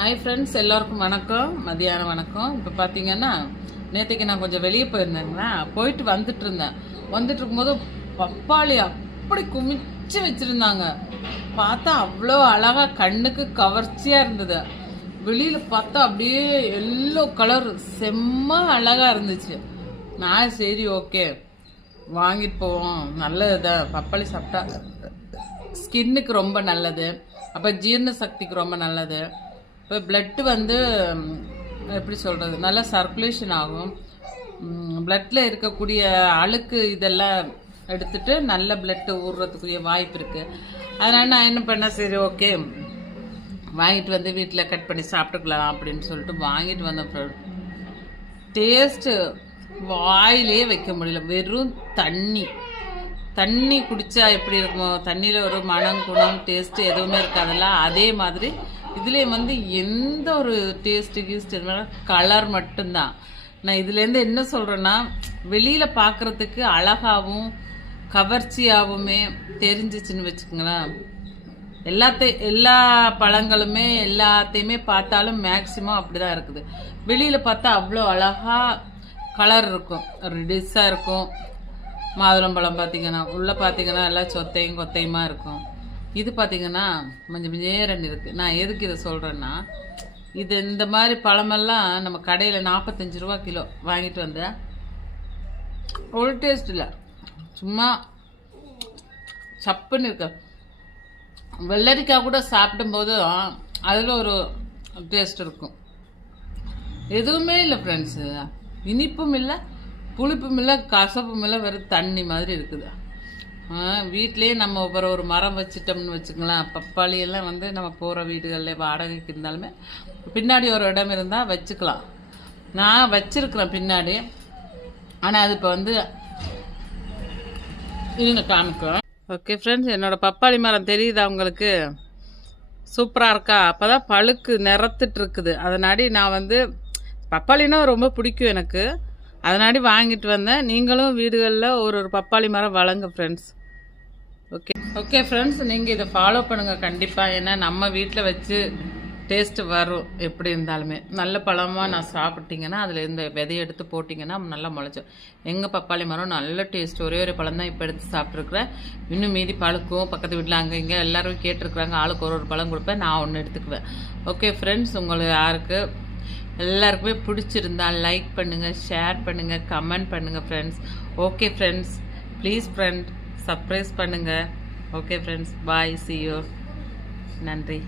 Hi friends, எல்லோருக்கும் வணக்கம். மதியானம் வணக்கம். இப்போ பார்த்தீங்கன்னா நேற்றுக்கு நான் கொஞ்சம் வெளியே போயிருந்தேங்களா, போயிட்டு வந்துட்டு இருக்கும்போது பப்பாளி அப்படி குமிச்சு வச்சுருந்தாங்க. பார்த்தா அவ்வளோ அழகாக கண்ணுக்கு கவர்ச்சியாக இருந்தது. வெளியில் பார்த்தா அப்படியே எல்லோ கலர் செம்ம அழகாக இருந்துச்சு. நான் சரி ஓகே வாங்கிட்டு போவோம், நல்லது தான். பப்பாளி சாப்பிட்டா ஸ்கின்னுக்கு ரொம்ப நல்லது, அப்போ ஜீரண சக்திக்கு ரொம்ப நல்லது. இப்போ பிளட்டு வந்து எப்படி சொல்கிறது, நல்லா சர்க்குலேஷன் ஆகும். பிளட்டில் இருக்கக்கூடிய அழுக்கு இதெல்லாம் எடுத்துட்டு நல்ல பிளட்டு ஊறுறதுக்குரிய வாய்ப்பு இருக்குது. அதனால் நான் என்ன பண்ணேன், சரி ஓகே வாங்கிட்டு வந்து வீட்டில் கட் பண்ணி சாப்பிட்டுக்கலாம் அப்படின்னு சொல்லிட்டு வாங்கிட்டு வந்த டேஸ்ட்டு வாயிலே வைக்க முடியல. வெறும் தண்ணி குடித்தா எப்படி இருக்குமோ, தண்ணியில் ஒரு மனம் குணம் டேஸ்ட்டு எதுவுமே இருக்காதுல்ல, அதே மாதிரி இதுலேயே வந்து எந்த ஒரு டேஸ்ட்டு கலர் மட்டும்தான். நான் இதுலேருந்து என்ன சொல்கிறேன்னா, வெளியில் பார்க்குறதுக்கு அழகாகவும் கவர்ச்சியாகவுமே தெரிஞ்சிச்சின்னு வச்சுக்கோங்களேன். எல்லா பழங்களுமே எல்லாத்தையுமே பார்த்தாலும் மேக்சிமம் அப்படி தான் இருக்குது. வெளியில் பார்த்தா அவ்வளோ அழகாக கலர் இருக்கும், ரெடிஸாக இருக்கும். மாதுளம்பழம் பார்த்தீங்கன்னா உள்ளே பார்த்தீங்கன்னா எல்லாம் சொத்தையும் கொத்தையுமா இருக்கும். இது பார்த்தீங்கன்னா கொஞ்சம் நேரன் இருக்குது. நான் எதுக்கு இதை சொல்கிறேன்னா, இது இந்த மாதிரி பழமெல்லாம் நம்ம கடையில் 45 ரூபா கிலோ வாங்கிட்டு வந்தேன். ஒரு டேஸ்ட் இல்லை, சும்மா சப்புன்னு இருக்க. வெள்ளரிக்காய் கூட சாப்பிடும்போது அதில் ஒரு டேஸ்ட் இருக்கும். எதுவுமே இல்லை ஃப்ரெண்ட்ஸு, இனிப்பும் இல்லை புளிப்பும் இல்லை கசப்பும் இல்லை, வெறும் தண்ணி மாதிரி இருக்குது. வீட்லேயே நம்ம ஒரு மரம் வச்சிட்டோம்னு வச்சுக்கலாம். பப்பாளி எல்லாம் வந்து நம்ம போகிற வீடுகளில் வாடகைக்கு இருந்தாலுமே பின்னாடி ஒரு இடம் இருந்தால் வச்சுக்கலாம். நான் வச்சிருக்கிறேன் பின்னாடி. ஆனால் அது இப்போ வந்து இருங்க காமிக்கிறேன். ஓகே ஃப்ரெண்ட்ஸ், என்னோடய பப்பாளி மரம் தெரியுதா உங்களுக்கு? சூப்பராக இருக்கா? அப்போ தான் பழுக்கு நிறத்துட்டு இருக்குது. அதனாடி நான் வந்து பப்பாளினா ரொம்ப பிடிக்கும் எனக்கு, அதனாடி வாங்கிட்டு வந்தேன். நீங்களும் வீடுகளில் ஒரு பப்பாளி மரம் வளங்க ஃப்ரெண்ட்ஸ். ஓகே ஃப்ரெண்ட்ஸ், நீங்கள் இதை ஃபாலோ பண்ணுங்கள் கண்டிப்பாக. ஏன்னா நம்ம வீட்டில் வச்சு டேஸ்ட்டு வரும். எப்படி இருந்தாலுமே நல்ல பழமாக நான் சாப்பிட்டீங்கன்னா அதில் இந்த விதையை எடுத்து போட்டிங்கன்னா நல்லா முளைச்சோம். எங்கள் பப்பாளி மரம் நல்ல டேஸ்ட். ஒரே பழம் தான் இப்போ எடுத்து சாப்பிட்ருக்குறேன். இன்னும் மீதி பழுக்கும். பக்கத்து வீட்டில் அங்கே இங்கே எல்லோரும் கேட்டிருக்குறாங்க, ஆளுக்கு ஒரு பழம் கொடுப்பேன், நான் ஒன்று எடுத்துக்குவேன். ஓகே ஃப்ரெண்ட்ஸ், உங்களுக்கு எல்லாருக்குமே பிடிச்சிருந்தா லைக் பண்ணுங்கள், ஷேர் பண்ணுங்கள், கமெண்ட் பண்ணுங்கள் friends. Okay friends, please friend subscribe பண்ணுங்கள். Okay friends, bye, see you. நன்றி.